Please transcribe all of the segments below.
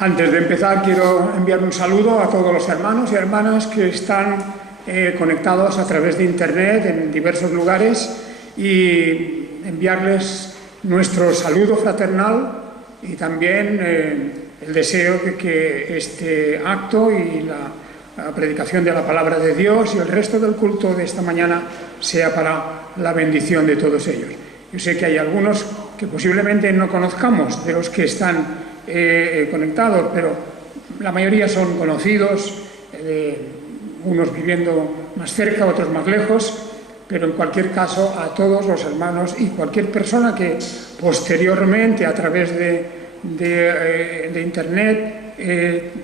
Antes de empezar, quiero enviar un saludo a todos los hermanos y hermanas que están conectados a través de Internet en diversos lugares y enviarles nuestro saludo fraternal y también el deseo de que este acto y la predicación de la palabra de Dios y el resto del culto de esta mañana sea para la bendición de todos ellos. Yo sé que hay algunos que posiblemente no conozcamos de los que están conectados, pero la mayoría son conocidos, unos viviendo más cerca, otros más lejos, pero en cualquier caso a todos los hermanos y cualquier persona que posteriormente a través de Internet,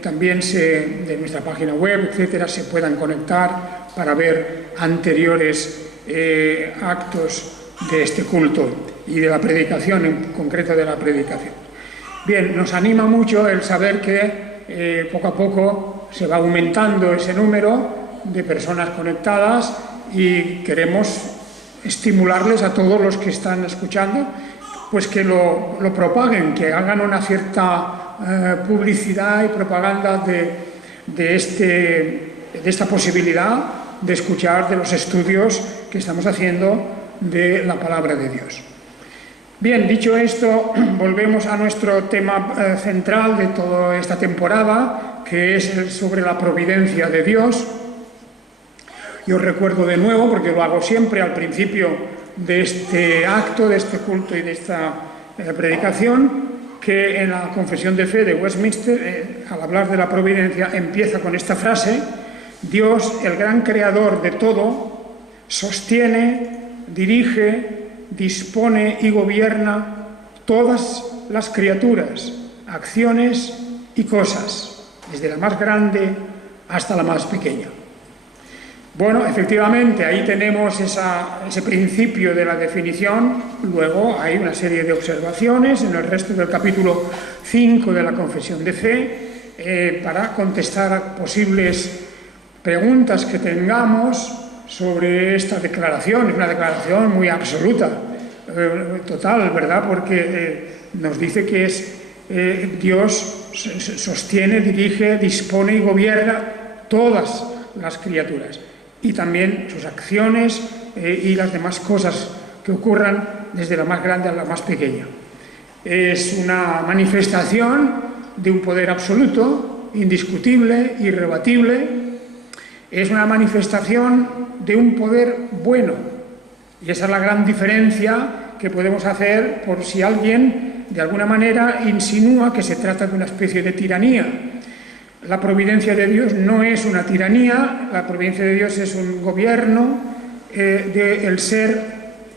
también de nuestra página web, etcétera, se puedan conectar para ver anteriores actos de este culto y de la predicación, en concreto de la predicación. Bien, nos anima mucho el saber que poco a poco se va aumentando ese número de personas conectadas y queremos estimularles a todos los que están escuchando, pues que lo propaguen, que hagan una cierta publicidad y propaganda de esta posibilidad de escuchar de los estudios que estamos haciendo de la palabra de Dios. Bien, dicho esto, volvemos a nuestro tema central de toda esta temporada, que es sobre la providencia de Dios. Yo recuerdo de nuevo, porque lo hago siempre al principio de este acto, de este culto y de esta predicación, que en la Confesión de Fe de Westminster, al hablar de la providencia, empieza con esta frase: Dios, el gran creador de todo, sostiene, dirige, dispone y gobierna todas las criaturas, acciones y cosas, desde la más grande hasta la más pequeña. Bueno, efectivamente, ahí tenemos ese principio de la definición. Luego hay una serie de observaciones en el resto del capítulo 5 de la Confesión de Fe para contestar a posibles preguntas que tengamos sobre esta declaración. Es una declaración muy absoluta, total, ¿verdad? Porque nos dice que Dios sostiene, dirige, dispone y gobierna todas las criaturas y también sus acciones y las demás cosas que ocurran desde la más grande a la más pequeña. Es una manifestación de un poder absoluto, indiscutible, irrebatible. Es una manifestación de un poder bueno. Y esa es la gran diferencia que podemos hacer por si alguien de alguna manera insinúa que se trata de una especie de tiranía. La providencia de Dios no es una tiranía, la providencia de Dios es un gobierno del ser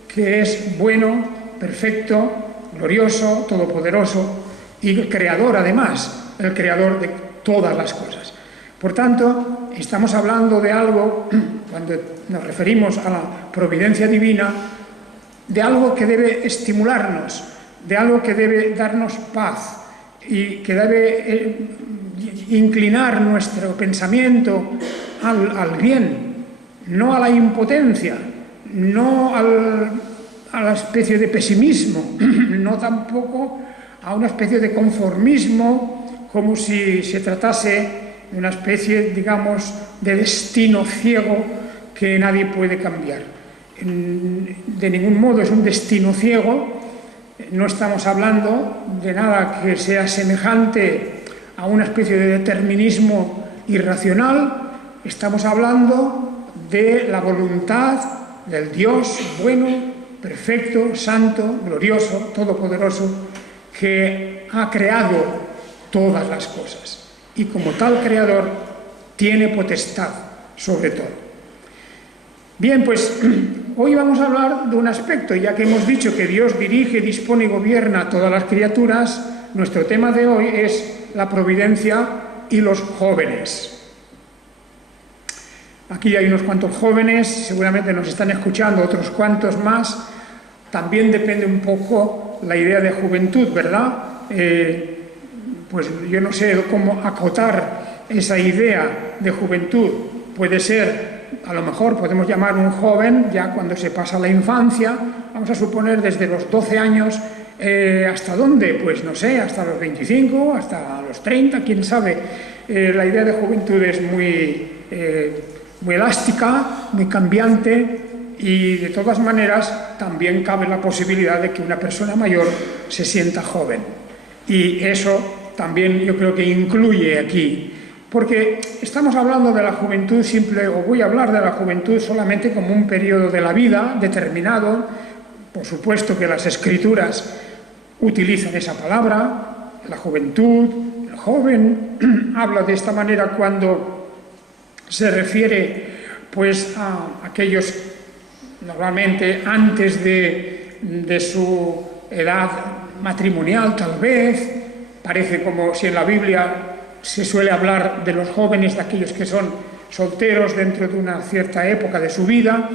que es bueno, perfecto, glorioso, todopoderoso y creador además, el creador de todas las cosas. Por tanto, estamos hablando de algo, cuando nos referimos a la providencia divina, de algo que debe estimularnos, de algo que debe darnos paz y que debe inclinar nuestro pensamiento al bien, no a la impotencia, no a la especie de pesimismo, no tampoco a una especie de conformismo, como si se tratase de una especie, digamos, de destino ciego que nadie puede cambiar. De ningún modo es un destino ciego, no estamos hablando de nada que sea semejante a una especie de determinismo irracional, estamos hablando de la voluntad del Dios bueno, perfecto, santo, glorioso, todopoderoso, que ha creado todas las cosas. Y como tal creador, tiene potestad sobre todo. Bien, pues hoy vamos a hablar de un aspecto, ya que hemos dicho que Dios dirige, dispone y gobierna a todas las criaturas. Nuestro tema de hoy es la providencia y los jóvenes. Aquí hay unos cuantos jóvenes, seguramente nos están escuchando otros cuantos más. También depende un poco la idea de juventud, ¿verdad? Pues yo no sé cómo acotar esa idea de juventud. Puede ser, a lo mejor podemos llamar un joven ya cuando se pasa la infancia, vamos a suponer desde los 12 años ¿Hasta dónde? Pues no sé, hasta los 25, hasta los 30, quién sabe. La idea de juventud es muy elástica, muy cambiante, y de todas maneras también cabe la posibilidad de que una persona mayor se sienta joven. Y eso también yo creo que incluye aquí, porque estamos hablando de la juventud simple, o voy a hablar de la juventud solamente como un periodo de la vida determinado. Por supuesto que las Escrituras utilizan esa palabra, la juventud, el joven, habla de esta manera cuando se refiere pues a aquellos normalmente antes de su edad matrimonial, tal vez. Parece como si en la Biblia se suele hablar de los jóvenes, de aquellos que son solteros dentro de una cierta época de su vida,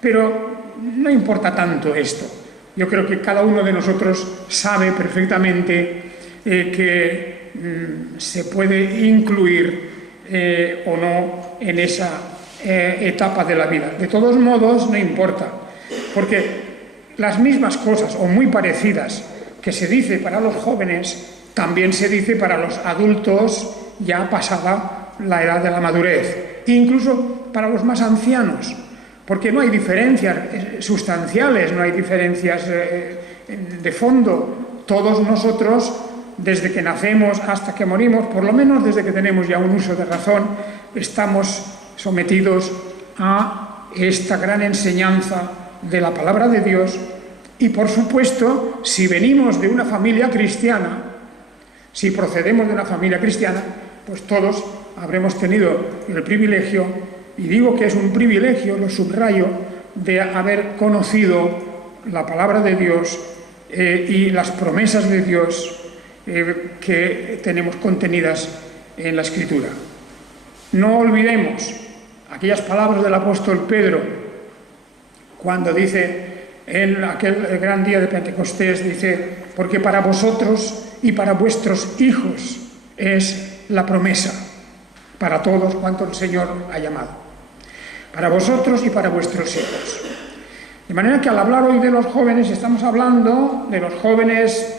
pero no importa tanto esto. Yo creo que cada uno de nosotros sabe perfectamente que se puede incluir o no en esa etapa de la vida. De todos modos, no importa, porque las mismas cosas, o muy parecidas, que se dice para los jóvenes, también se dice para los adultos ya pasada la edad de la madurez, incluso para los más ancianos, porque no hay diferencias sustanciales, no hay diferencias de fondo. Todos nosotros, desde que nacemos hasta que morimos, por lo menos desde que tenemos ya un uso de razón, estamos sometidos a esta gran enseñanza de la palabra de Dios. Y por supuesto, si venimos de una familia cristiana, si procedemos de una familia cristiana, pues todos habremos tenido el privilegio, y digo que es un privilegio, lo subrayo, de haber conocido la palabra de Dios y las promesas de Dios que tenemos contenidas en la Escritura. No olvidemos aquellas palabras del apóstol Pedro, cuando dice en aquel gran día de Pentecostés, dice: porque para vosotros y para vuestros hijos es la promesa, para todos cuanto el Señor ha llamado, para vosotros y para vuestros hijos. De manera que al hablar hoy de los jóvenes, estamos hablando de los jóvenes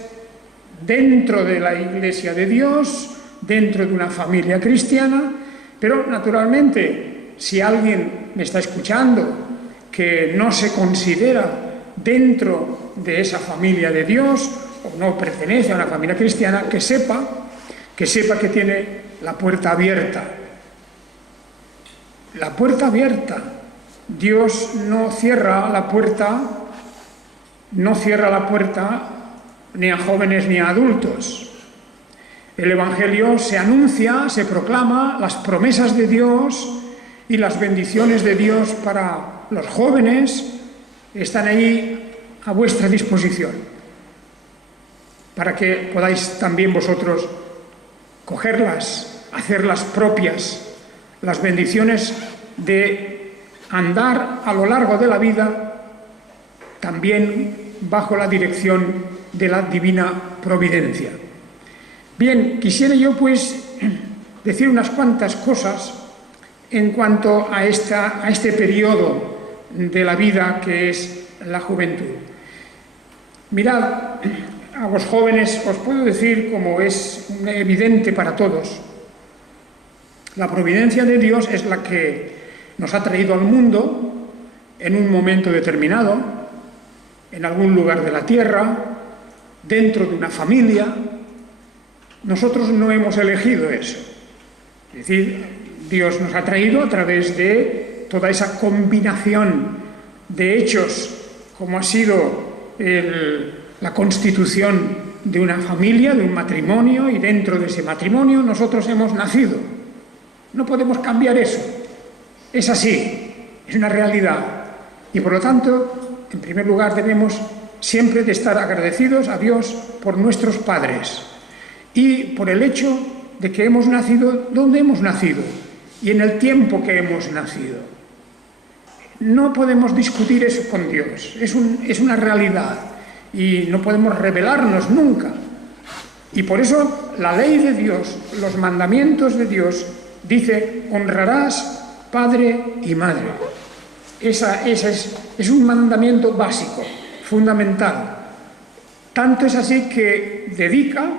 dentro de la Iglesia de Dios, dentro de una familia cristiana, pero naturalmente, si alguien me está escuchando que no se considera dentro de esa familia de Dios, o no pertenece a una familia cristiana, que sepa que tiene la puerta abierta. La puerta abierta. Dios no cierra la puerta ni a jóvenes ni a adultos. El Evangelio se anuncia, se proclama, las promesas de Dios y las bendiciones de Dios para los jóvenes están ahí a vuestra disposición, para que podáis también vosotros cogerlas, hacerlas propias, las bendiciones de andar a lo largo de la vida también bajo la dirección de la divina providencia. Bien, quisiera yo pues decir unas cuantas cosas en cuanto a este periodo de la vida que es la juventud. Mirad, a los jóvenes os puedo decir, como es evidente para todos, la providencia de Dios es la que nos ha traído al mundo en un momento determinado, en algún lugar de la tierra, dentro de una familia. Nosotros no hemos elegido eso. Es decir, Dios nos ha traído a través de toda esa combinación de hechos, como ha sido la constitución de una familia, de un matrimonio, y dentro de ese matrimonio nosotros hemos nacido. No podemos cambiar eso. Es así, es una realidad. Y por lo tanto, en primer lugar, debemos siempre de estar agradecidos a Dios por nuestros padres y por el hecho de que hemos nacido donde hemos nacido y en el tiempo que hemos nacido. No podemos discutir eso con Dios, es una realidad y no podemos rebelarnos nunca. Y por eso la ley de Dios, los mandamientos de Dios, dice: honrarás padre y madre. Ese es un mandamiento básico, fundamental, Tanto es así que dedica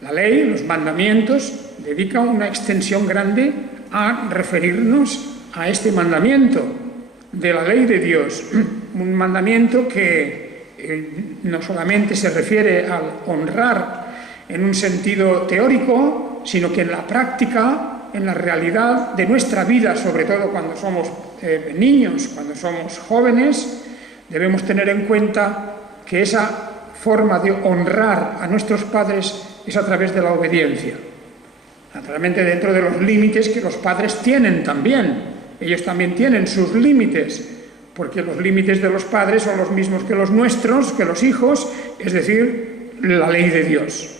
la ley, los mandamientos, dedica una extensión grande a referirnos a este mandamiento de la ley de Dios. Un mandamiento que no solamente se refiere al honrar en un sentido teórico, sino que en la práctica, en la realidad de nuestra vida, sobre todo cuando somos niños, cuando somos jóvenes, debemos tener en cuenta que esa forma de honrar a nuestros padres es a través de la obediencia. Naturalmente dentro de los límites que los padres tienen también. Ellos también tienen sus límites, porque los límites de los padres son los mismos que los nuestros, que los hijos, es decir, la ley de Dios.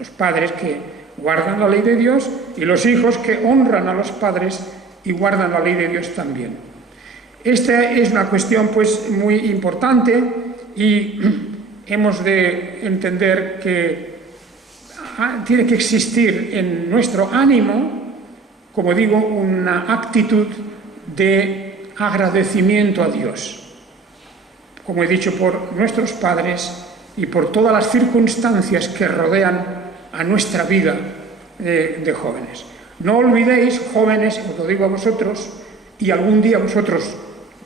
Los padres que guardan la ley de Dios y los hijos que honran a los padres y guardan la ley de Dios también. Esta es una cuestión pues muy importante y hemos de entender que tiene que existir en nuestro ánimo, como digo, una actitud de agradecimiento a Dios, como he dicho, por nuestros padres y por todas las circunstancias que rodean a nuestra vida de jóvenes. No olvidéis, jóvenes, os lo digo a vosotros, y algún día vosotros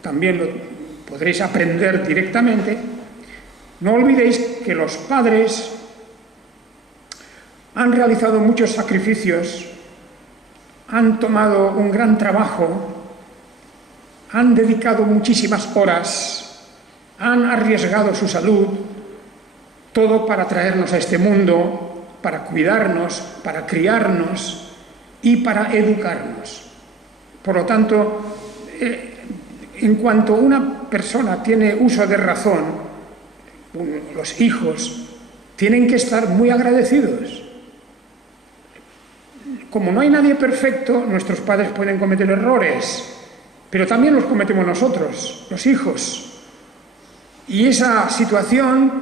también lo podréis aprender directamente, no olvidéis que los padres han realizado muchos sacrificios, han tomado un gran trabajo, han dedicado muchísimas horas, han arriesgado su salud, todo para traernos a este mundo, para cuidarnos, para criarnos y para educarnos. Por lo tanto, en cuanto una persona tiene uso de razón, los hijos tienen que estar muy agradecidos. Como no hay nadie perfecto, nuestros padres pueden cometer errores, pero también los cometemos nosotros, los hijos. Y esa situación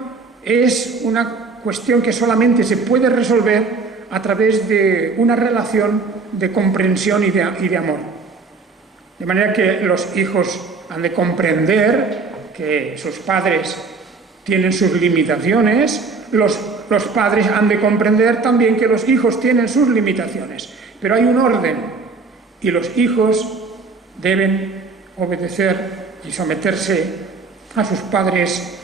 es una cuestión que solamente se puede resolver a través de una relación de comprensión y de amor. De manera que los hijos han de comprender que sus padres tienen sus limitaciones, los padres han de comprender también que los hijos tienen sus limitaciones, pero hay un orden y los hijos deben obedecer y someterse a sus padres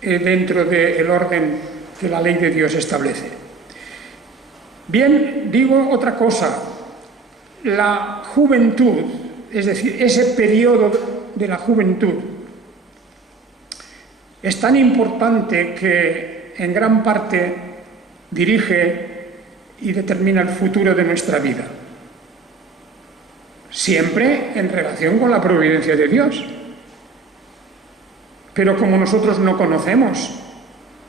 dentro del orden que la ley de Dios establece. Bien, digo otra cosa, la juventud, es decir, ese periodo de la juventud, es tan importante que en gran parte dirige y determina el futuro de nuestra vida. Siempre en relación con la providencia de Dios. Pero como nosotros no conocemos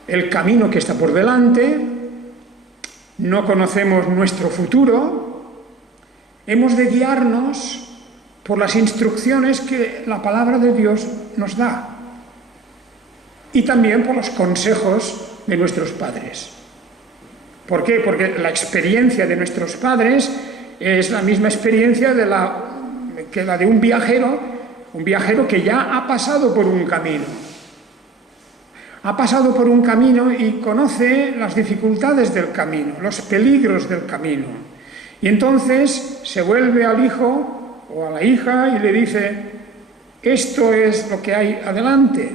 el camino que está por delante, no conocemos nuestro futuro, hemos de guiarnos por las instrucciones que la palabra de Dios nos da. Y también por los consejos de nuestros padres. ¿Por qué? Porque la experiencia de nuestros padres es la misma experiencia que la de un viajero que ya ha pasado por un camino. Ha pasado por un camino y conoce las dificultades del camino, los peligros del camino. Y entonces se vuelve al hijo o a la hija y le dice: esto es lo que hay adelante.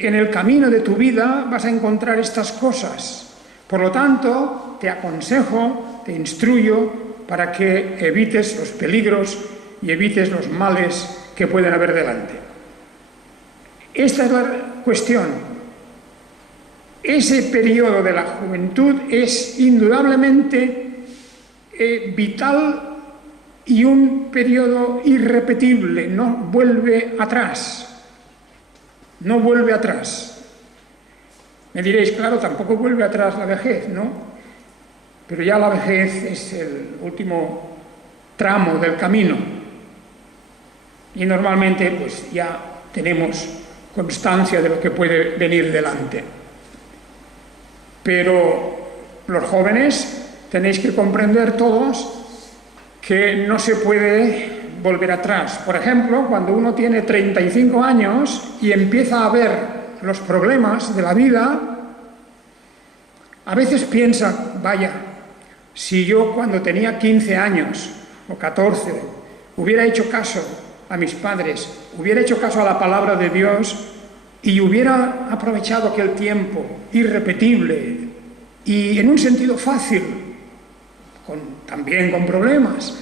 En el camino de tu vida vas a encontrar estas cosas. Por lo tanto, te aconsejo, te instruyo para que evites los peligros y evites los males que pueden haber delante. Esta es la cuestión. Ese periodo de la juventud es indudablemente vital y un periodo irrepetible, no vuelve atrás. No vuelve atrás. Me diréis, claro, tampoco vuelve atrás la vejez, ¿no? Pero ya la vejez es el último tramo del camino. Y normalmente, pues ya tenemos constancia de lo que puede venir delante. Pero los jóvenes tenéis que comprender todos que no se puede volver atrás. Por ejemplo, cuando uno tiene 35 años y empieza a ver los problemas de la vida, a veces piensa, vaya, si yo cuando tenía 15 años o 14 hubiera hecho caso a mis padres, hubiera hecho caso a la palabra de Dios y hubiera aprovechado aquel tiempo irrepetible y en un sentido fácil, también con problemas,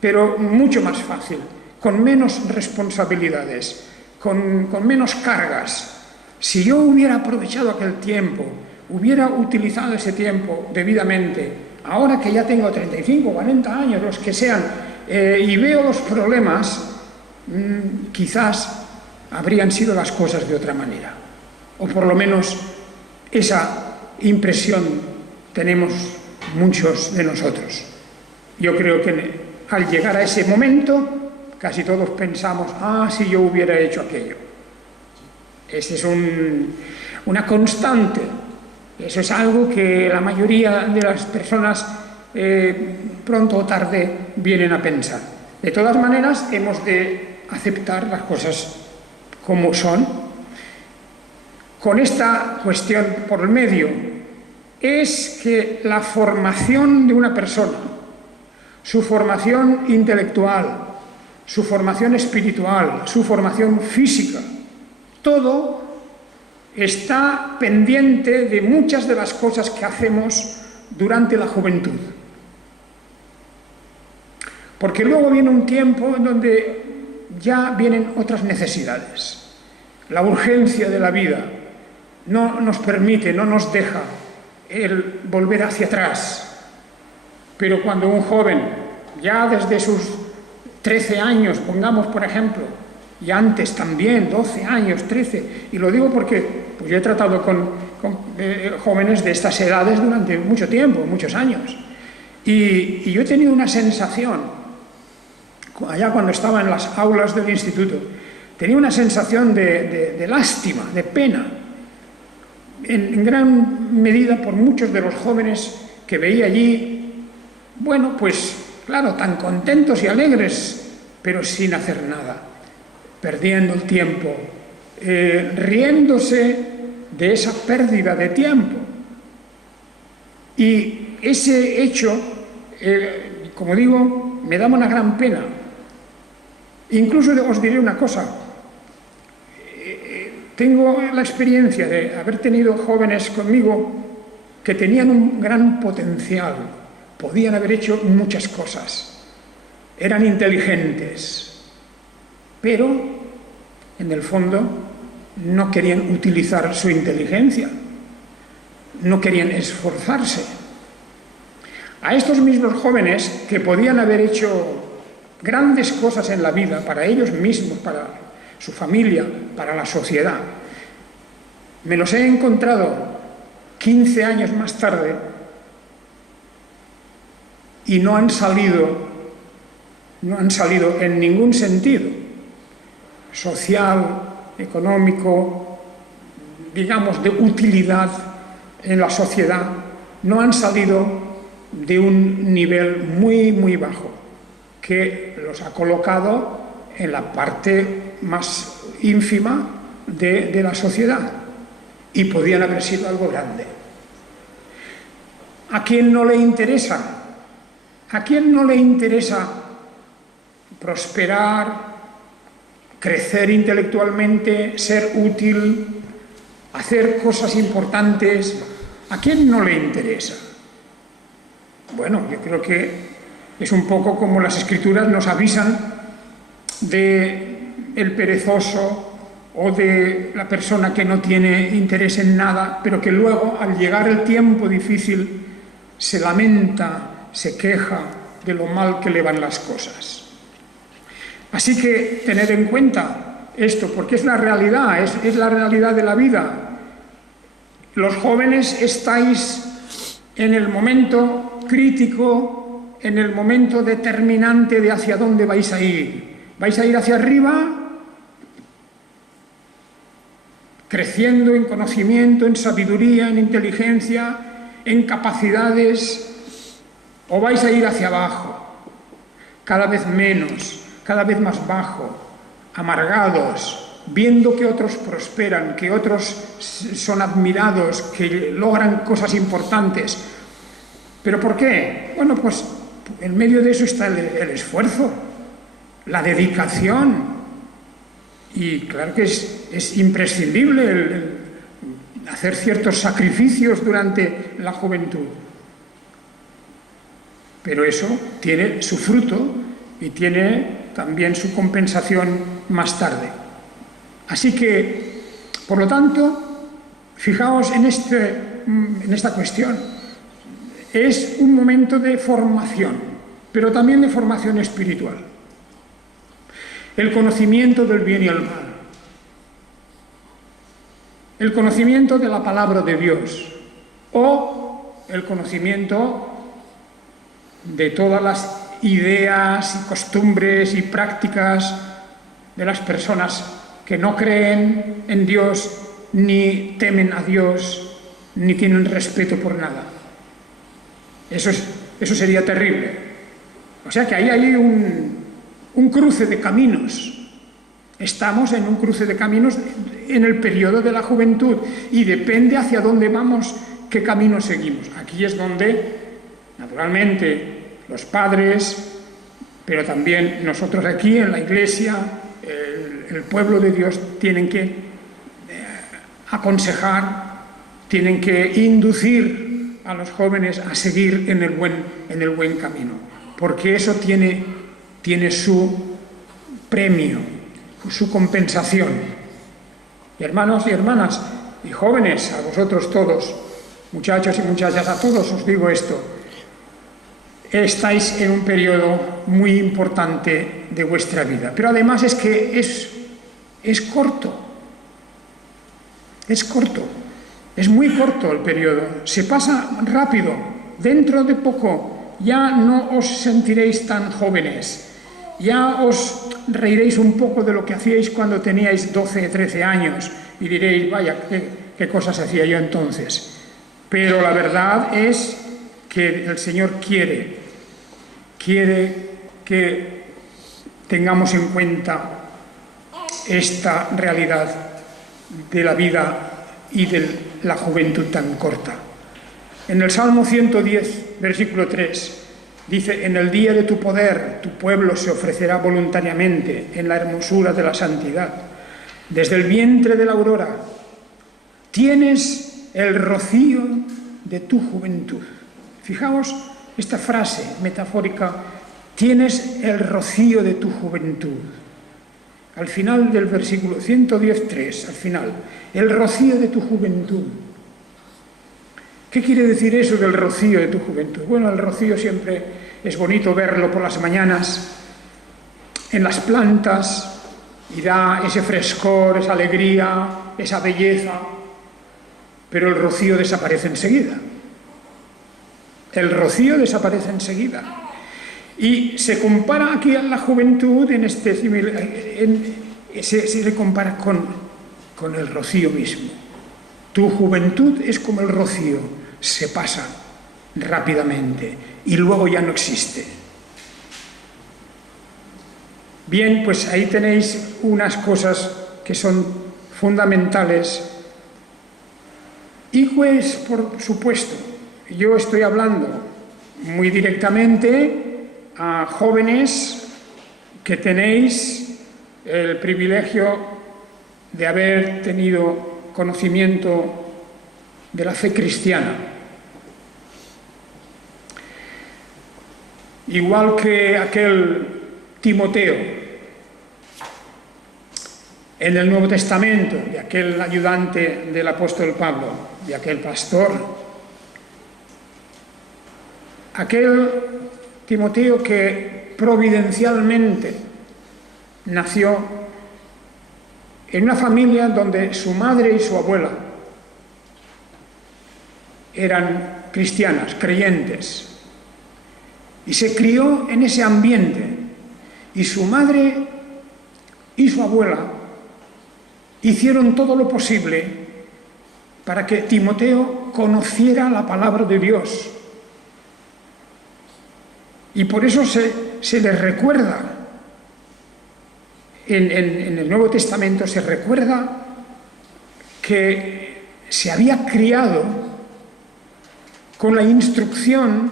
pero mucho más fácil, con menos responsabilidades, con menos cargas. Si yo hubiera aprovechado aquel tiempo, hubiera utilizado ese tiempo debidamente, ahora que ya tengo 35, 40 años, los que sean, y veo los problemas, quizás habrían sido las cosas de otra manera. O por lo menos esa impresión tenemos muchos de nosotros. Yo creo que al llegar a ese momento, casi todos pensamos, si yo hubiera hecho aquello. Esa es una constante. Eso es algo que la mayoría de las personas pronto o tarde vienen a pensar. De todas maneras, hemos de aceptar las cosas como son. Con esta cuestión por el medio, es que la formación de una persona, su formación intelectual, su formación espiritual, su formación física, todo está pendiente de muchas de las cosas que hacemos durante la juventud. Porque luego viene un tiempo en donde ya vienen otras necesidades. La urgencia de la vida no nos permite, no nos deja el volver hacia atrás. Pero cuando un joven, ya desde sus 13 años, pongamos por ejemplo, y antes también, 12 años, 13, y lo digo porque pues yo he tratado con jóvenes de estas edades durante mucho tiempo, muchos años, y yo he tenido una sensación, allá cuando estaba en las aulas del instituto, tenía una sensación de lástima, de pena, en gran medida por muchos de los jóvenes que veía allí, bueno, pues claro, tan contentos y alegres, pero sin hacer nada, perdiendo el tiempo, riéndose de esa pérdida de tiempo. Y ese hecho, como digo, me daba una gran pena. Incluso os diré una cosa, tengo la experiencia de haber tenido jóvenes conmigo que tenían un gran potencial, podían haber hecho muchas cosas, eran inteligentes, pero en el fondo no querían utilizar su inteligencia, no querían esforzarse. A estos mismos jóvenes que podían haber hecho grandes cosas en la vida para ellos mismos, para su familia, para la sociedad, me los he encontrado 15 años más tarde y no han salido en ningún sentido social, económico, digamos, de utilidad en la sociedad, no han salido de un nivel muy, muy bajo, que los ha colocado en la parte más ínfima de la sociedad, y podían haber sido algo grande. ¿A quién no le interesa? ¿A quién no le interesa prosperar, crecer intelectualmente, ser útil, hacer cosas importantes? ¿A quién no le interesa? Bueno, yo creo que es un poco como las Escrituras nos avisan del perezoso o de la persona que no tiene interés en nada, pero que luego, al llegar el tiempo difícil, se lamenta, se queja de lo mal que le van las cosas. Así que tened en cuenta esto, porque es la realidad, es la realidad de la vida. Los jóvenes estáis en el momento crítico, en el momento determinante de hacia dónde vais a ir. ¿Vais a ir hacia arriba, creciendo en conocimiento, en sabiduría, en inteligencia, en capacidades, o vais a ir hacia abajo, cada vez menos, cada vez más bajo, amargados, viendo que otros prosperan, que otros son admirados, que logran cosas importantes. ¿Pero por qué? Bueno, pues en medio de eso está el esfuerzo, la dedicación. Y claro que es imprescindible el hacer ciertos sacrificios durante la juventud. Pero eso tiene su fruto y tiene también su compensación más tarde. Así que, por lo tanto, fijaos en esta cuestión. Es un momento de formación, pero también de formación espiritual. El conocimiento del bien y el mal. El conocimiento de la palabra de Dios. O el conocimiento de todas las ideas y costumbres y prácticas de las personas que no creen en Dios, ni temen a Dios, ni tienen respeto por nada. Eso sería terrible. O sea que ahí hay un cruce de caminos. Estamos en un cruce de caminos en el periodo de la juventud y depende hacia dónde vamos, qué camino seguimos. Aquí es donde, naturalmente, los padres, pero también nosotros aquí en la Iglesia, el pueblo de Dios, tienen que aconsejar, tienen que inducir a los jóvenes a seguir en el buen camino, porque eso tiene su premio, su compensación. Y hermanos y hermanas, y jóvenes, a vosotros todos, muchachos y muchachas, a todos os digo esto: estáis en un periodo muy importante de vuestra vida. Pero además es que es corto. Es corto. Es muy corto el periodo. Se pasa rápido. Dentro de poco ya no os sentiréis tan jóvenes. Ya os reiréis un poco de lo que hacíais cuando teníais 12, 13 años y diréis, vaya, qué cosas hacía yo entonces. Pero la verdad es que el Señor quiere que tengamos en cuenta esta realidad de la vida y de la juventud tan corta. En el Salmo 110, versículo 3, dice: en el día de tu poder, tu pueblo se ofrecerá voluntariamente en la hermosura de la santidad. Desde el vientre de la aurora, tienes el rocío de tu juventud. Fijaos esta frase metafórica: tienes el rocío de tu juventud. Al final del versículo 110.3, al final, el rocío de tu juventud. ¿Qué quiere decir eso del rocío de tu juventud? Bueno, el rocío siempre es bonito verlo por las mañanas en las plantas y da ese frescor, esa alegría, esa belleza, pero el rocío desaparece enseguida. El rocío desaparece enseguida. Y se compara aquí a la juventud, se le compara con el rocío mismo. Tu juventud es como el rocío, se pasa rápidamente y luego ya no existe. Bien, pues ahí tenéis unas cosas que son fundamentales. Y pues, por supuesto, yo estoy hablando muy directamente a jóvenes que tenéis el privilegio de haber tenido conocimiento de la fe cristiana. Igual que aquel Timoteo en el Nuevo Testamento, de aquel ayudante del apóstol Pablo, de aquel pastor, aquel Timoteo que providencialmente nació en una familia donde su madre y su abuela eran cristianas, creyentes, y se crió en ese ambiente, y su madre y su abuela hicieron todo lo posible para que Timoteo conociera la palabra de Dios. Y por eso se le recuerda en el Nuevo Testamento se recuerda que se había criado con la instrucción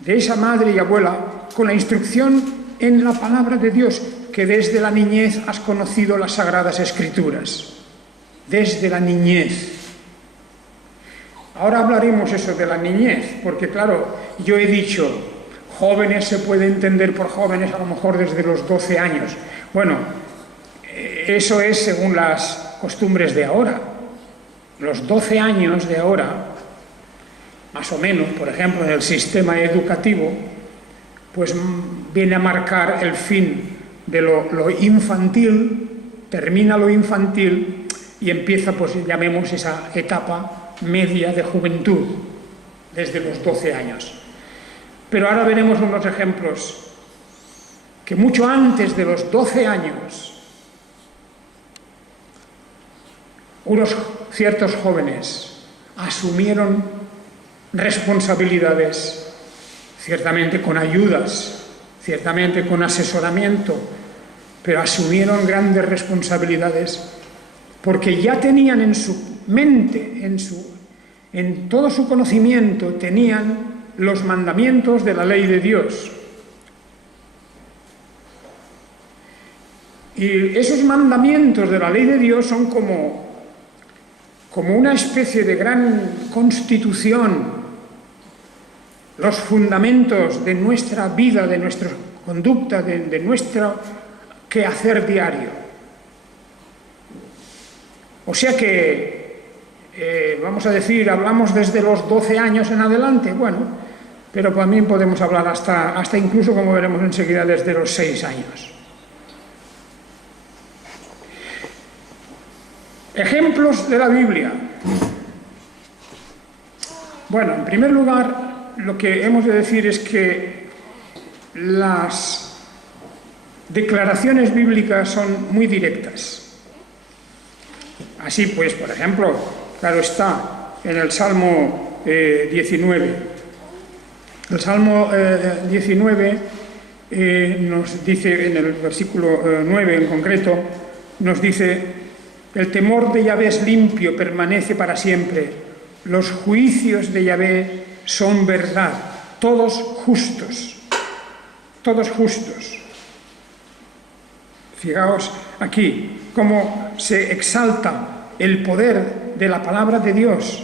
de esa madre y abuela, con la instrucción en la palabra de Dios, que desde la niñez has conocido las Sagradas Escrituras. Desde la niñez. Ahora hablaremos eso de la niñez, porque claro, yo he dicho, jóvenes se puede entender por jóvenes a lo mejor desde los 12 años. Bueno, eso es según las costumbres de ahora. Los 12 años de ahora, más o menos, por ejemplo, en el sistema educativo, pues viene a marcar el fin de lo infantil, termina lo infantil y empieza, pues llamemos esa etapa media de juventud, desde los 12 años. Pero ahora veremos unos ejemplos que mucho antes de los 12 años, unos ciertos jóvenes asumieron responsabilidades, ciertamente con ayudas, ciertamente con asesoramiento, pero asumieron grandes responsabilidades porque ya tenían en su mente, en todo su conocimiento, tenían los mandamientos de la ley de Dios. Y esos mandamientos de la ley de Dios son como una especie de gran constitución, los fundamentos de nuestra vida, de nuestra conducta, de nuestro quehacer diario. O sea que, vamos a decir, hablamos desde los 12 años en adelante, bueno, pero también podemos hablar hasta incluso, como veremos enseguida, desde los 6 años. Ejemplos de la Biblia. Bueno, en primer lugar, lo que hemos de decir es que las declaraciones bíblicas son muy directas. Así pues, por ejemplo, claro está, en el Salmo 19. El Salmo 19 nos dice, en el versículo 9 en concreto, nos dice: el temor de Yahvé es limpio, permanece para siempre. Los juicios de Yahvé son verdad, todos justos. Todos justos. Fijaos aquí cómo se exalta el poder de la palabra de Dios.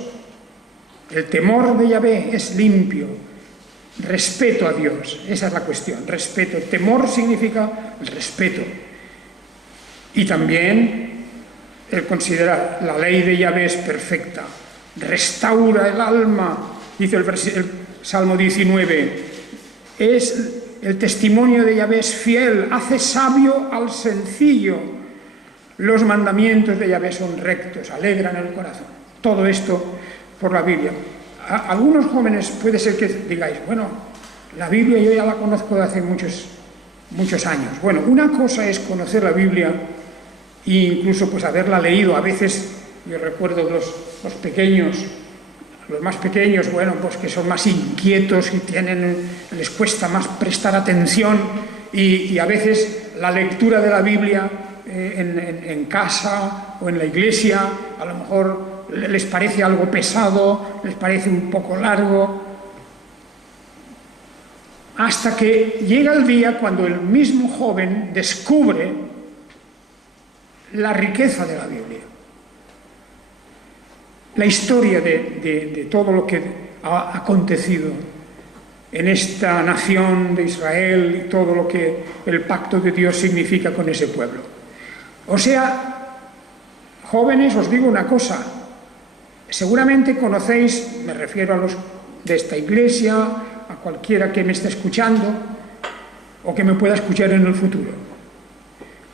El temor de Yahvé es limpio. Respeto a Dios, esa es la cuestión, respeto. El temor significa el respeto. Y también el considerar la ley de Yahvé es perfecta, restaura el alma, dice el Salmo 19, el testimonio de Yahvé es fiel, hace sabio al sencillo, los mandamientos de Yahvé son rectos, alegran el corazón. Todo esto por la Biblia. Algunos jóvenes puede ser que digáis, bueno, la Biblia yo ya la conozco de hace muchos años. Bueno, una cosa es conocer la Biblia e incluso pues haberla leído. A veces yo recuerdo los pequeños, los más pequeños, bueno, pues que son más inquietos y les cuesta más prestar atención y a veces la lectura de la Biblia en casa o en la iglesia a lo mejor les parece algo pesado, les parece un poco largo, hasta que llega el día cuando el mismo joven descubre la riqueza de la Biblia, la historia de todo lo que ha acontecido en esta nación de Israel y todo lo que el pacto de Dios significa con ese pueblo. O sea, jóvenes, os digo una cosa, seguramente conocéis, me refiero a los de esta iglesia, a cualquiera que me esté escuchando o que me pueda escuchar en el futuro.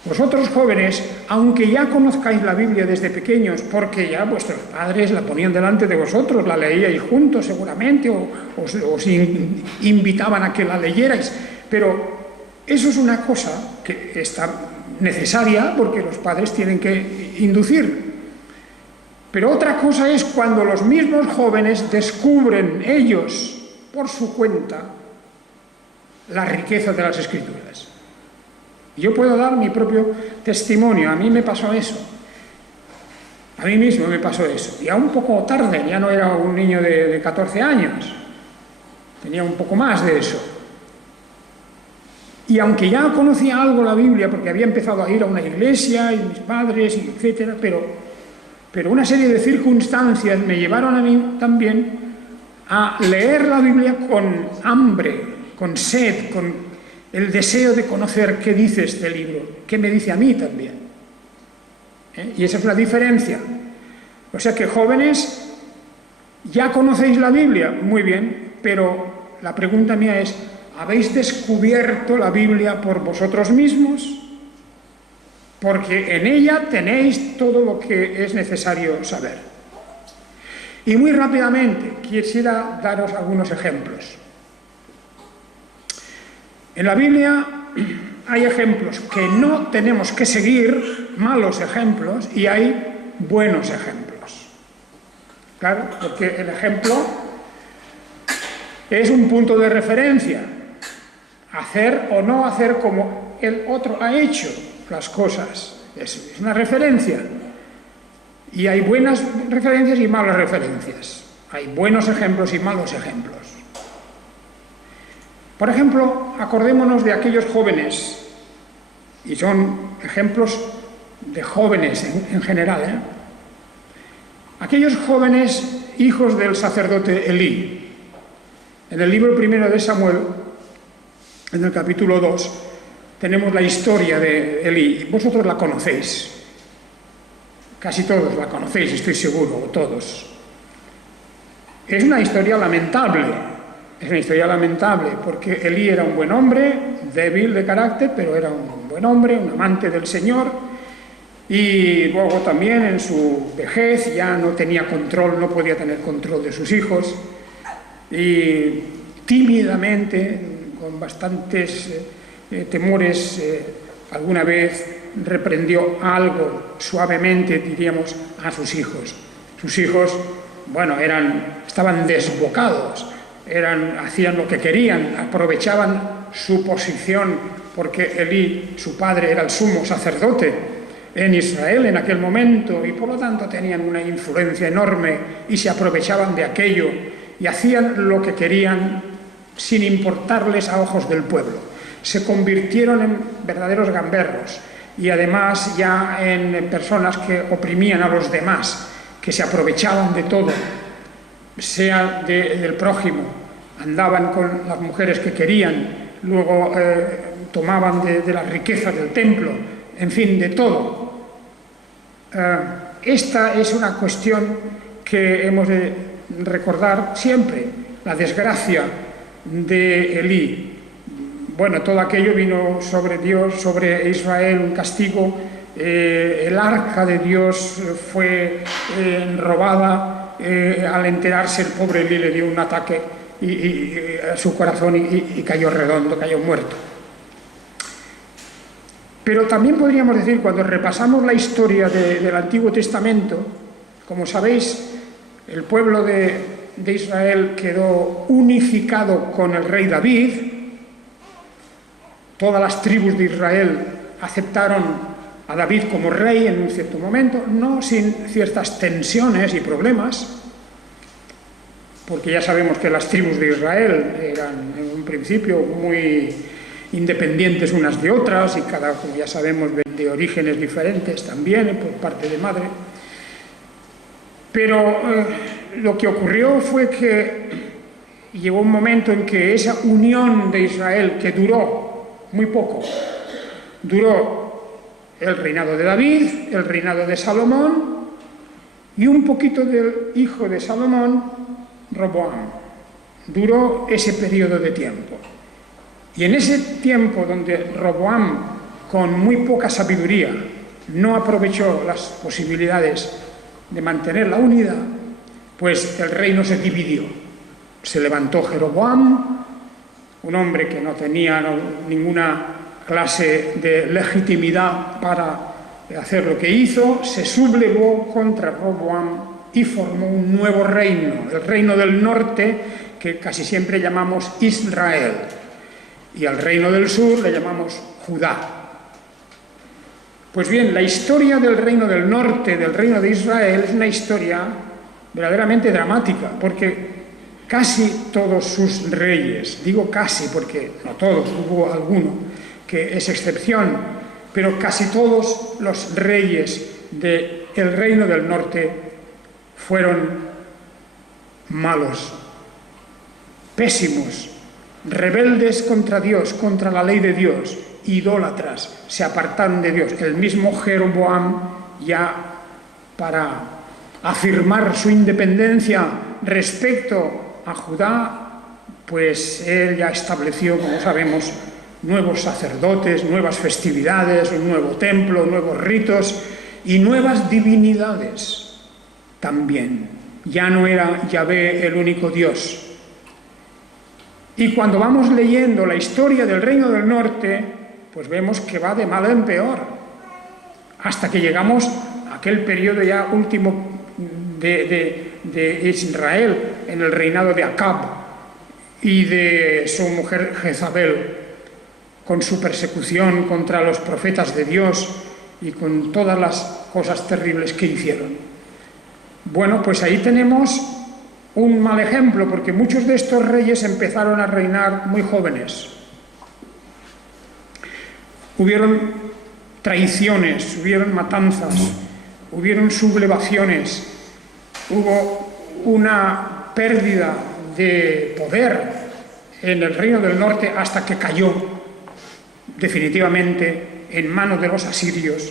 Vosotros jóvenes, aunque ya conozcáis la Biblia desde pequeños, porque ya vuestros padres la ponían delante de vosotros, la leíais juntos seguramente, o os invitaban a que la leyerais, pero eso es una cosa que está necesaria porque los padres tienen que inducir. Pero otra cosa es cuando los mismos jóvenes descubren ellos, por su cuenta, la riqueza de las Escrituras. Yo puedo dar mi propio testimonio. A mí me pasó eso. A mí mismo me pasó eso. Ya un poco tarde, ya no era un niño de 14 años. Tenía un poco más de eso. Y aunque ya conocía algo la Biblia, porque había empezado a ir a una iglesia, y mis padres, etcétera, pero una serie de circunstancias me llevaron a mí también a leer la Biblia con hambre, con sed, con el deseo de conocer qué dice este libro, qué me dice a mí también. Y esa es la diferencia. O sea que, jóvenes, ya conocéis la Biblia, muy bien, pero la pregunta mía es, ¿habéis descubierto la Biblia por vosotros mismos? Porque en ella tenéis todo lo que es necesario saber. Y muy rápidamente quisiera daros algunos ejemplos. En la Biblia hay ejemplos que no tenemos que seguir, malos ejemplos, y hay buenos ejemplos. Claro, porque el ejemplo es un punto de referencia. Hacer o no hacer como el otro ha hecho las cosas. Es una referencia. Y hay buenas referencias y malas referencias. Hay buenos ejemplos y malos ejemplos. Por ejemplo, acordémonos de aquellos jóvenes, y son ejemplos de jóvenes en general, aquellos jóvenes hijos del sacerdote Elí. En el libro primero de Samuel, en el capítulo 2, tenemos la historia de Elí. Vosotros la conocéis. Casi todos la conocéis, estoy seguro, o todos. Es una historia lamentable. Es una historia lamentable porque Elí era un buen hombre, débil de carácter, pero era un buen hombre, un amante del Señor. Y luego también en su vejez ya no tenía control, no podía tener control de sus hijos. Y tímidamente, con bastantes temores, alguna vez reprendió algo suavemente, diríamos, a sus hijos. Sus hijos, bueno, estaban desbocados, hacían lo que querían, aprovechaban su posición, porque Elí, su padre, era el sumo sacerdote en Israel en aquel momento, y por lo tanto tenían una influencia enorme y se aprovechaban de aquello y hacían lo que querían sin importarles a ojos del pueblo. Se convirtieron en verdaderos gamberros y además ya en personas que oprimían a los demás, que se aprovechaban de todo, sea del prójimo, andaban con las mujeres que querían, luego tomaban de la riqueza del templo, en fin, de todo. Esta es una cuestión que hemos de recordar siempre, la desgracia de Elí. Bueno, todo aquello vino sobre Dios, sobre Israel, un castigo. El arca de Dios fue robada. Al enterarse, el pobre Elí le dio un ataque a su corazón y cayó redondo, cayó muerto. Pero también podríamos decir, cuando repasamos la historia del Antiguo Testamento, como sabéis, el pueblo de Israel quedó unificado con el rey David. Todas las tribus de Israel aceptaron a David como rey en un cierto momento, no sin ciertas tensiones y problemas, porque ya sabemos que las tribus de Israel eran en un principio muy independientes unas de otras, y cada, como ya sabemos, de orígenes diferentes también, por parte de madre. Pero lo que ocurrió fue que llegó un momento en que esa unión de Israel, que duró muy poco, duró el reinado de David, el reinado de Salomón y un poquito del hijo de Salomón, Roboam. Duró ese periodo de tiempo. Y en ese tiempo donde Roboam, con muy poca sabiduría, no aprovechó las posibilidades de mantener la unidad, pues el reino se dividió. Se levantó Jeroboam, un hombre que no tenía ninguna clase de legitimidad para hacer lo que hizo, se sublevó contra Roboam y formó un nuevo reino, el reino del norte, que casi siempre llamamos Israel, y al reino del sur le llamamos Judá. Pues bien, la historia del reino del norte, del reino de Israel, es una historia verdaderamente dramática, porque casi todos sus reyes, digo casi porque no todos, hubo alguno que es excepción, pero casi todos los reyes del reino del norte fueron malos, pésimos, rebeldes contra Dios, contra la ley de Dios, idólatras, se apartaron de Dios. El mismo Jeroboam, ya para afirmar su independencia respecto a Judá, pues él ya estableció, como sabemos, nuevos sacerdotes, nuevas festividades, un nuevo templo, nuevos ritos y nuevas divinidades también. Ya no era Yahvé el único Dios. Y cuando vamos leyendo la historia del Reino del Norte, pues vemos que va de mal en peor, hasta que llegamos a aquel periodo ya último de Israel, en el reinado de Acab y de su mujer Jezabel, con su persecución contra los profetas de Dios y con todas las cosas terribles que hicieron. Bueno, pues ahí tenemos un mal ejemplo, porque muchos de estos reyes empezaron a reinar muy jóvenes. Hubieron traiciones, hubieron matanzas, hubieron sublevaciones, hubo una pérdida de poder en el reino del norte hasta que cayó definitivamente en manos de los asirios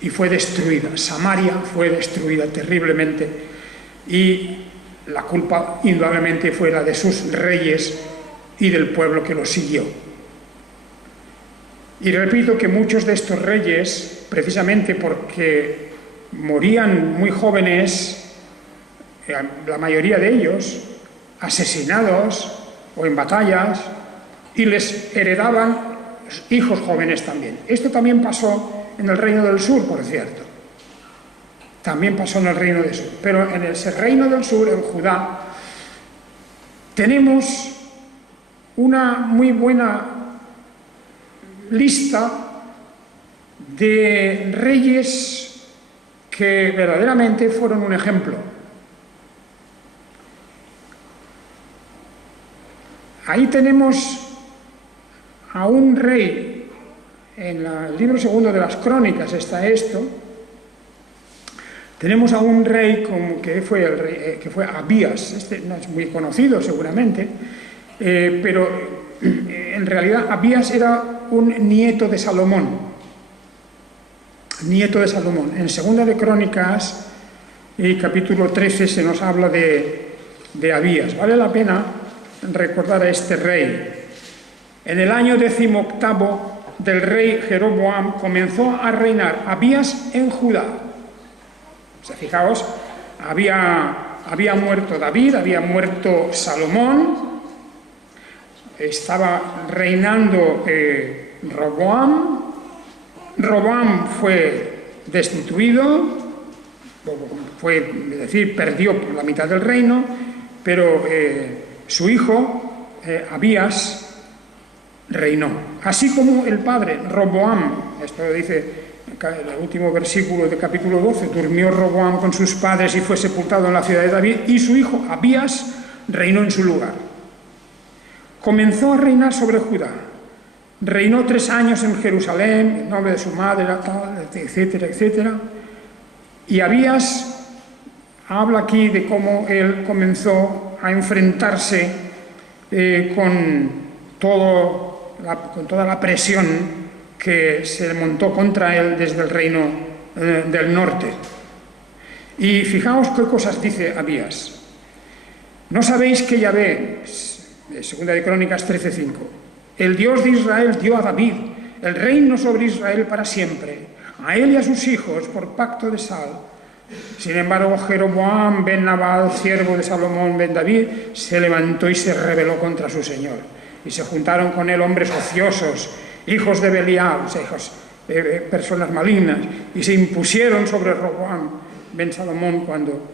y fue destruida. Samaria fue destruida terriblemente y la culpa indudablemente fue la de sus reyes y del pueblo que los siguió. Y repito que muchos de estos reyes, precisamente porque morían muy jóvenes, la mayoría de ellos asesinados o en batallas, y les heredaban hijos jóvenes también. Esto también pasó en el Reino del Sur, por cierto. También pasó en el Reino del Sur. Pero en el Reino del Sur, en Judá, tenemos una muy buena lista de reyes que verdaderamente fueron un ejemplo. Ahí tenemos a un rey, en el libro segundo de las Crónicas está esto, tenemos a un rey que fue Abías. Este no es muy conocido seguramente, pero en realidad Abías era un nieto de Salomón. Nieto de Salomón. En segunda de Crónicas, capítulo 13, se nos habla de Abías. Vale la pena recordar a este rey. En el año 18º del rey Jeroboam comenzó a reinar Abías en Judá. O sea, fijaos, había muerto David, había muerto Salomón, estaba reinando Roboam. Roboam fue destituido, perdió la mitad del reino, pero su hijo, Abías, reinó. Así como el padre, Roboam, esto lo dice el último versículo del capítulo 12, durmió Roboam con sus padres y fue sepultado en la ciudad de David, y su hijo, Abías, reinó en su lugar. Comenzó a reinar sobre Judá. Reinó 3 años en Jerusalén, en nombre de su madre, etcétera, etcétera. Y Abías habla aquí de cómo él comenzó a enfrentarse con toda la presión que se montó contra él desde el reino del norte. Y fijaos qué cosas dice Abías. ¿No sabéis que Yahvé, segunda de Crónicas 13:5, el Dios de Israel dio a David el reino sobre Israel para siempre, a él y a sus hijos por pacto de sal? Sin embargo, Jeroboam ben Nabat, siervo de Salomón ben David, se levantó y se rebeló contra su señor. Y se juntaron con él hombres ociosos, hijos de Belial, o sea, personas malignas, y se impusieron sobre Roboam ben Salomón cuando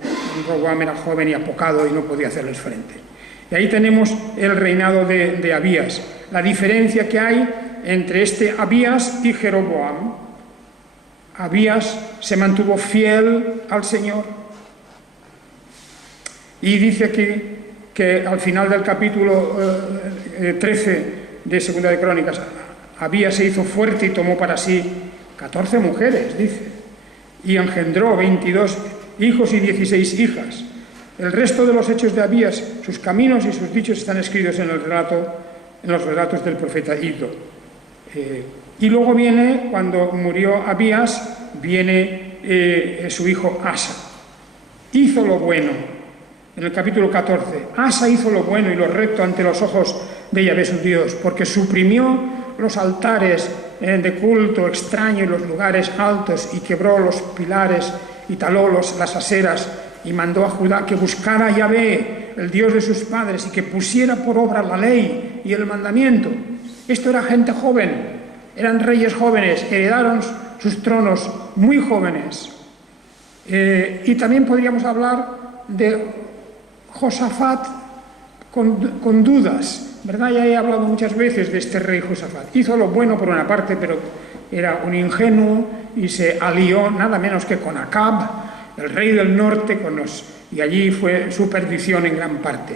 Roboam era joven y apocado y no podía hacerles frente. Y ahí tenemos el reinado de Abías. La diferencia que hay entre este Abías y Jeroboam Abías se mantuvo fiel al Señor. Y dice que al final del capítulo 13 de Segunda de Crónicas, Abías se hizo fuerte y tomó para sí 14 mujeres, dice, y engendró 22 hijos y 16 hijas. El resto de los hechos de Abías, sus caminos y sus dichos están escritos en los relatos del profeta Iddo. Y luego viene, cuando murió Abías, viene su hijo Asa. Hizo lo bueno. En el capítulo 14, Asa hizo lo bueno y lo recto ante los ojos de Yahvé su Dios, porque suprimió los altares de culto extraño y los lugares altos, y quebró los pilares y taló las aseras, y mandó a Judá que buscara a Yahvé, el Dios de sus padres, y que pusiera por obra la ley y el mandamiento. Esto era gente joven, eran reyes jóvenes, heredaron sus tronos muy jóvenes. Y también podríamos hablar de Josafat con dudas, ¿verdad? Ya he hablado muchas veces de este rey Josafat. Hizo lo bueno por una parte, pero era un ingenuo y se alió nada menos que con Acab, el rey del norte, y allí fue su perdición en gran parte.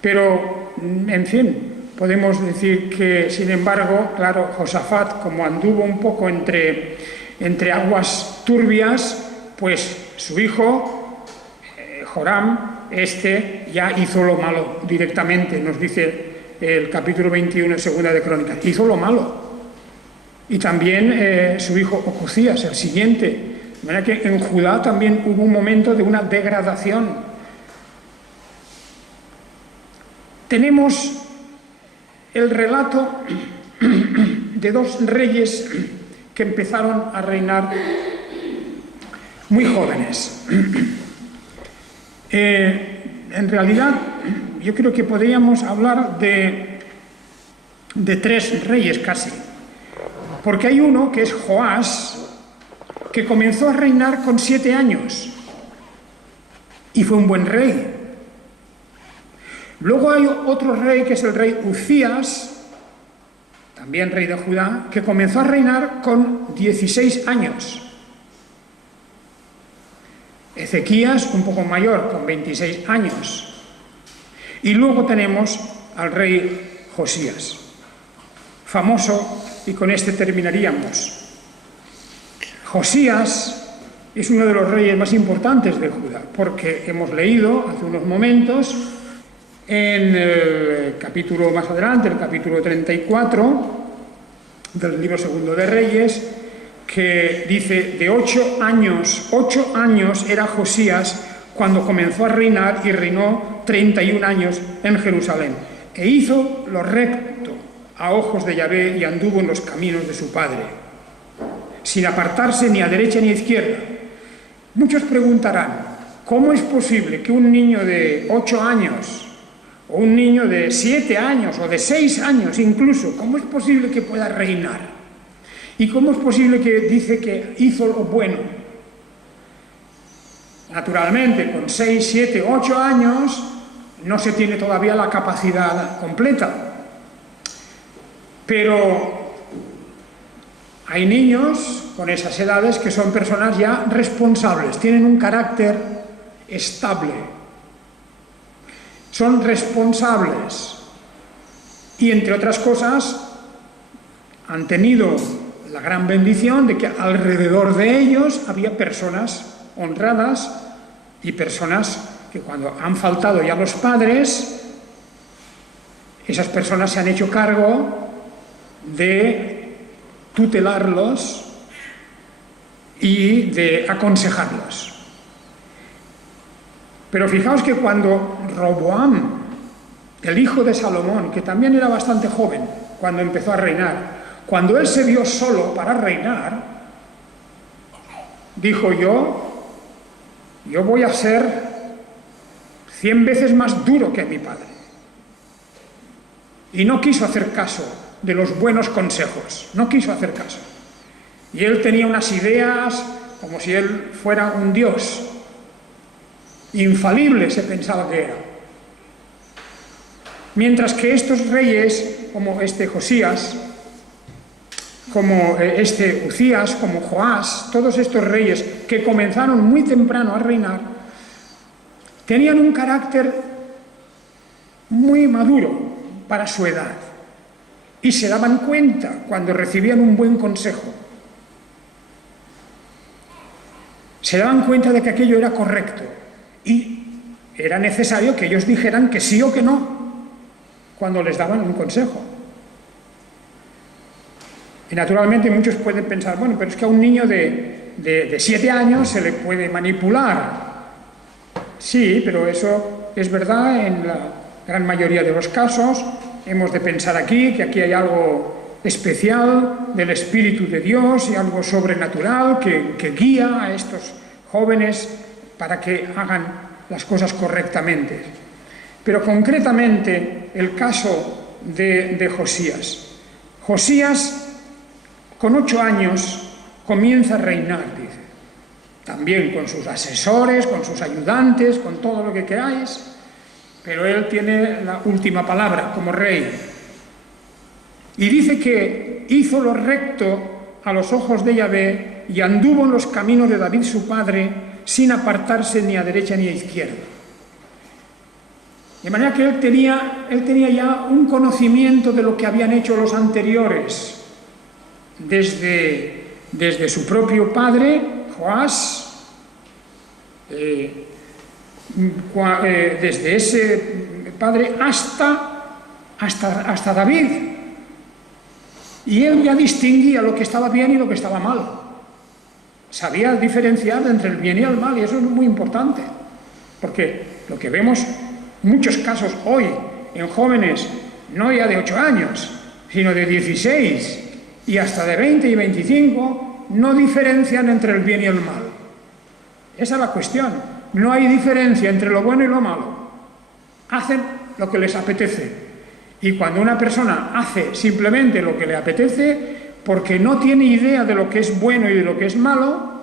Pero, en fin, podemos decir que, sin embargo, claro, Josafat, como anduvo un poco entre aguas turbias, pues su hijo, Joram, ya hizo lo malo directamente, nos dice el capítulo 21 de Segunda de Crónicas, hizo lo malo. Y también su hijo Ocosías, el siguiente. De manera que en Judá también hubo un momento de una degradación. Tenemos el relato de dos reyes que empezaron a reinar muy jóvenes. En realidad, yo creo que podríamos hablar de tres reyes casi, porque hay uno que es Joás, que comenzó a reinar con 7 años y fue un buen rey. Luego hay otro rey que es el rey Uzías, también rey de Judá, que comenzó a reinar con 16 años. Ezequías, un poco mayor, con 26 años. Y luego tenemos al rey Josías, famoso, y con este terminaríamos. Josías es uno de los reyes más importantes de Judá, porque hemos leído hace unos momentos en el capítulo más adelante, el capítulo 34 del libro segundo de Reyes, que dice, de 8 años era Josías cuando comenzó a reinar, y reinó 31 años en Jerusalén. E hizo lo recto a ojos de Yahvé y anduvo en los caminos de su padre, sin apartarse ni a derecha ni a izquierda. Muchos preguntarán, ¿cómo es posible que un niño de 8 años, o un niño de 7 años, o de 6 años incluso, cómo es posible que pueda reinar? ¿Y cómo es posible que dice que hizo lo bueno? Naturalmente, con 6, 7, 8 años no se tiene todavía la capacidad completa. Pero hay niños con esas edades que son personas ya responsables, tienen un carácter estable, son responsables y, entre otras cosas, han tenido la gran bendición de que alrededor de ellos había personas honradas y personas que, cuando han faltado ya los padres, esas personas se han hecho cargo de tutelarlos y de aconsejarlos. Pero fijaos que cuando Roboam, el hijo de Salomón, que también era bastante joven cuando empezó a reinar, cuando él se vio solo para reinar, dijo, yo voy a ser 100 veces más duro que mi padre. Y no quiso hacer caso de los buenos consejos, no quiso hacer caso. Y él tenía unas ideas como si él fuera un dios, infalible se pensaba que era. Mientras que estos reyes, como este Josías, como Ucías, como Joás, todos estos reyes que comenzaron muy temprano a reinar, tenían un carácter muy maduro para su edad y se daban cuenta cuando recibían un buen consejo. Se daban cuenta de que aquello era correcto y era necesario que ellos dijeran que sí o que no cuando les daban un consejo. Y naturalmente muchos pueden pensar, bueno, pero es que a un niño de 7 años se le puede manipular. Sí, pero eso es verdad en la gran mayoría de los casos. Hemos de pensar aquí que aquí hay algo especial del Espíritu de Dios y algo sobrenatural que guía a estos jóvenes para que hagan las cosas correctamente. Pero concretamente el caso de Josías. Josías, con 8 años, comienza a reinar, dice. También con sus asesores, con sus ayudantes, con todo lo que queráis, pero él tiene la última palabra como rey. Y dice que hizo lo recto a los ojos de Yahvé y anduvo en los caminos de David su padre, sin apartarse ni a derecha ni a izquierda. De manera que él tenía ya un conocimiento de lo que habían hecho los anteriores, desde su propio padre, Joás, desde ese padre hasta David. Y él ya distinguía lo que estaba bien y lo que estaba mal. Sabía diferenciar entre el bien y el mal, y eso es muy importante. Porque lo que vemos en muchos casos hoy en jóvenes, no ya de 8 años, sino de 16 y hasta de 20 y 25, no diferencian entre el bien y el mal. Esa es la cuestión. No hay diferencia entre lo bueno y lo malo. Hacen lo que les apetece. Y cuando una persona hace simplemente lo que le apetece, porque no tiene idea de lo que es bueno y de lo que es malo,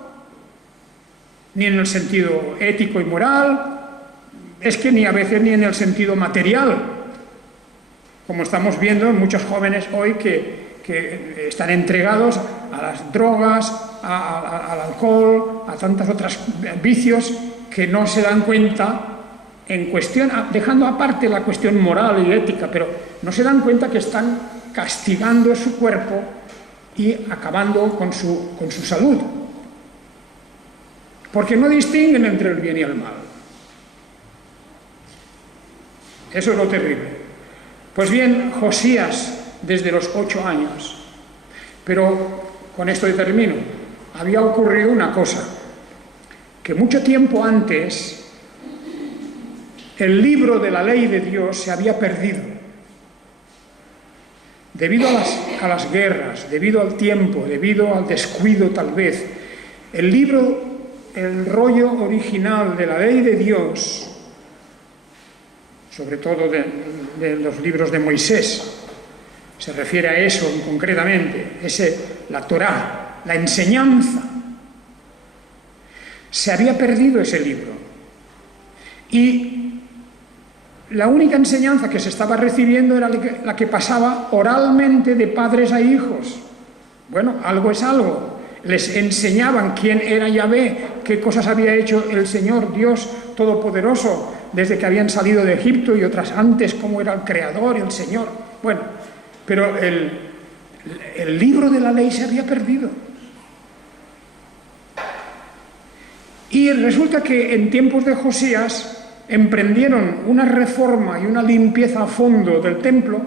ni en el sentido ético y moral, es que ni a veces ni en el sentido material, como estamos viendo en muchos jóvenes hoy que están entregados a las drogas, al alcohol, a tantos otros vicios que no se dan cuenta en cuestión, dejando aparte la cuestión moral y ética, pero no se dan cuenta que están castigando su cuerpo y acabando con su salud, porque no distinguen entre el bien y el mal. Eso es lo terrible. Pues bien, Josías, desde los 8 años, pero con esto termino, había ocurrido una cosa, que mucho tiempo antes el libro de la ley de Dios se había perdido, debido a las guerras, debido al tiempo, debido al descuido tal vez. El rollo original de la ley de Dios, sobre todo de los libros de Moisés, se refiere a eso concretamente, la Torá, la enseñanza. Se había perdido ese libro. Y la única enseñanza que se estaba recibiendo era la que pasaba oralmente de padres a hijos. Bueno, algo es algo. Les enseñaban quién era Yahvé, qué cosas había hecho el Señor Dios Todopoderoso desde que habían salido de Egipto y otras antes, cómo era el Creador y el Señor. Bueno, pero el libro de la ley se había perdido. Y resulta que en tiempos de Josías emprendieron una reforma y una limpieza a fondo del templo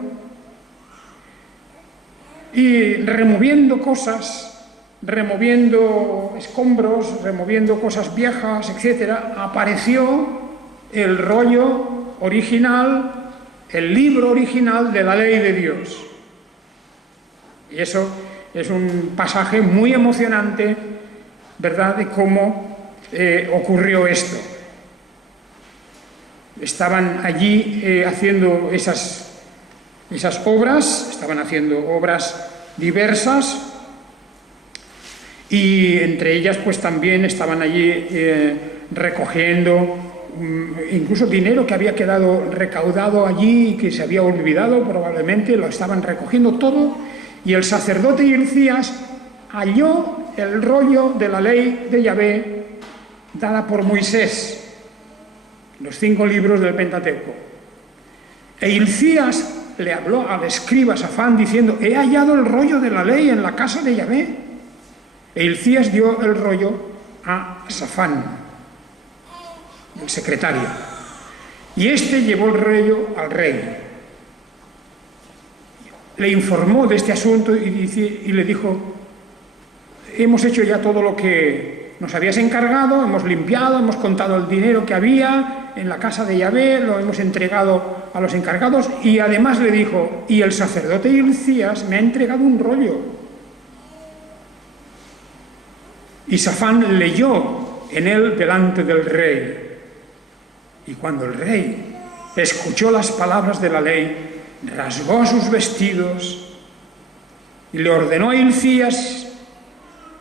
y removiendo cosas, removiendo escombros, removiendo cosas viejas, etc., apareció el rollo original, el libro original de la ley de Dios. Y eso es un pasaje muy emocionante, ¿verdad?, de cómo ocurrió esto. Estaban allí haciendo esas obras, estaban haciendo obras diversas, y entre ellas pues también estaban allí recogiendo incluso dinero que había quedado recaudado allí y que se había olvidado probablemente, lo estaban recogiendo todo Y el sacerdote Hilcías halló el rollo de la ley de Yahvé dada por Moisés, los 5 libros del Pentateuco. E Hilcías le habló al escriba Safán diciendo: he hallado el rollo de la ley en la casa de Yahvé. E Hilcías dio el rollo a Safán, el secretario, y éste llevó el rollo al rey. Le informó de este asunto y le dijo: hemos hecho ya todo lo que nos habías encargado, hemos limpiado, hemos contado el dinero que había en la casa de Yahvé, lo hemos entregado a los encargados. Y además le dijo: y el sacerdote Hilcías me ha entregado un rollo. Y Safán leyó en él delante del rey. Y cuando el rey escuchó las palabras de la ley, rasgó sus vestidos y le ordenó a Hilcías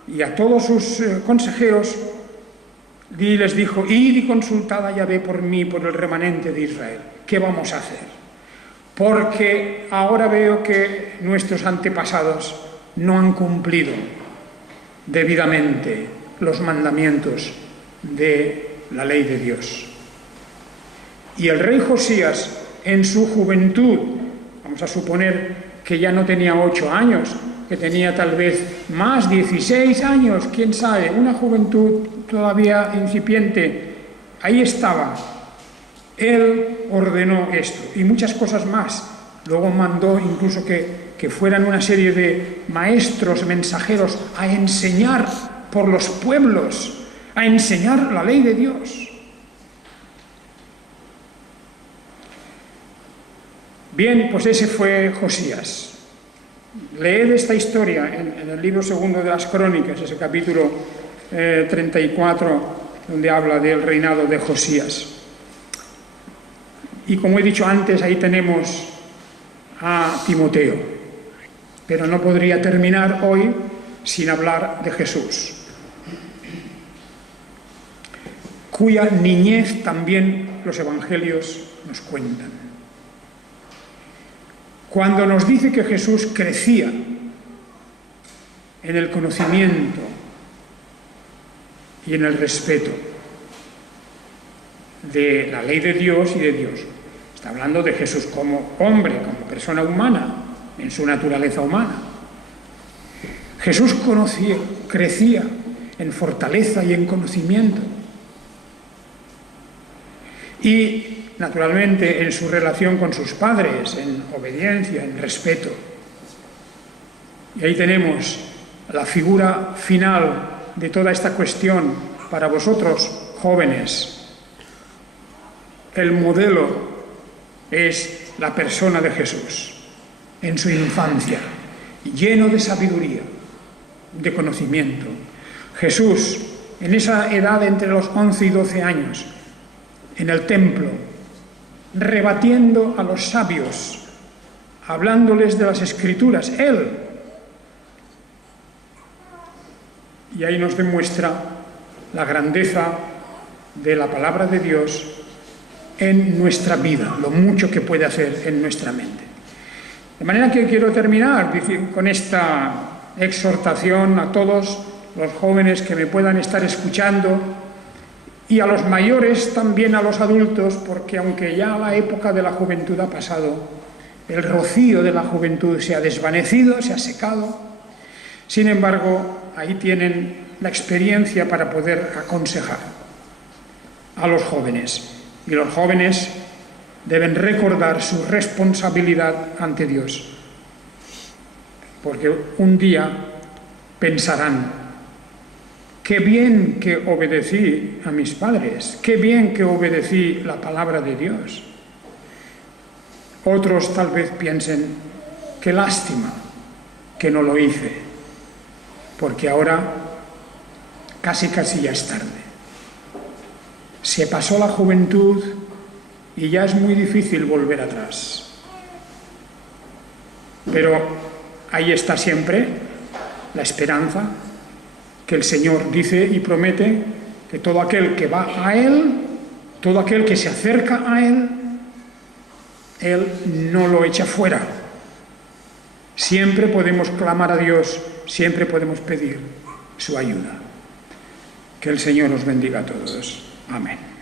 y a todos sus consejeros, y les dijo: id y consultad a Yahvé por mí, por el remanente de Israel. ¿Qué vamos a hacer? Porque ahora veo que nuestros antepasados no han cumplido debidamente los mandamientos de la ley de Dios. Y el rey Josías, en su juventud, vamos a suponer que ya no tenía 8 años, que tenía tal vez más, 16 años, quién sabe, una juventud todavía incipiente, ahí estaba. Él ordenó esto y muchas cosas más. Luego mandó incluso que fueran una serie de maestros, mensajeros, a enseñar por los pueblos, a enseñar la ley de Dios. Bien, pues ese fue Josías. Leed esta historia en el libro segundo de las Crónicas, ese capítulo 34, donde habla del reinado de Josías. Y como he dicho antes, ahí tenemos a Timoteo. Pero no podría terminar hoy sin hablar de Jesús, cuya niñez también los evangelios nos cuentan. Cuando nos dice que Jesús crecía en el conocimiento y en el respeto de la ley de Dios y de Dios, está hablando de Jesús como hombre, como persona humana, en su naturaleza humana. Jesús crecía en fortaleza y en conocimiento. Y, naturalmente, en su relación con sus padres, en obediencia, en respeto. Y ahí tenemos la figura final de toda esta cuestión para vosotros, jóvenes. El modelo es la persona de Jesús, en su infancia, lleno de sabiduría, de conocimiento. Jesús, en esa edad entre los 11 y 12 años, en el templo, rebatiendo a los sabios, hablándoles de las Escrituras, Él. Y ahí nos demuestra la grandeza de la palabra de Dios en nuestra vida, lo mucho que puede hacer en nuestra mente. De manera que quiero terminar con esta exhortación a todos los jóvenes que me puedan estar escuchando, y a los mayores, también a los adultos, porque aunque ya la época de la juventud ha pasado, el rocío de la juventud se ha desvanecido, se ha secado. Sin embargo, ahí tienen la experiencia para poder aconsejar a los jóvenes. Y los jóvenes deben recordar su responsabilidad ante Dios, porque un día pensarán: qué bien que obedecí a mis padres, qué bien que obedecí la palabra de Dios. Otros tal vez piensen: qué lástima que no lo hice, porque ahora casi ya es tarde. Se pasó la juventud y ya es muy difícil volver atrás. Pero ahí está siempre la esperanza, que el Señor dice y promete que todo aquel que va a Él, todo aquel que se acerca a Él, Él no lo echa fuera, Siempre podemos clamar a Dios, siempre podemos pedir su ayuda. Que el Señor os bendiga a todos. Amén.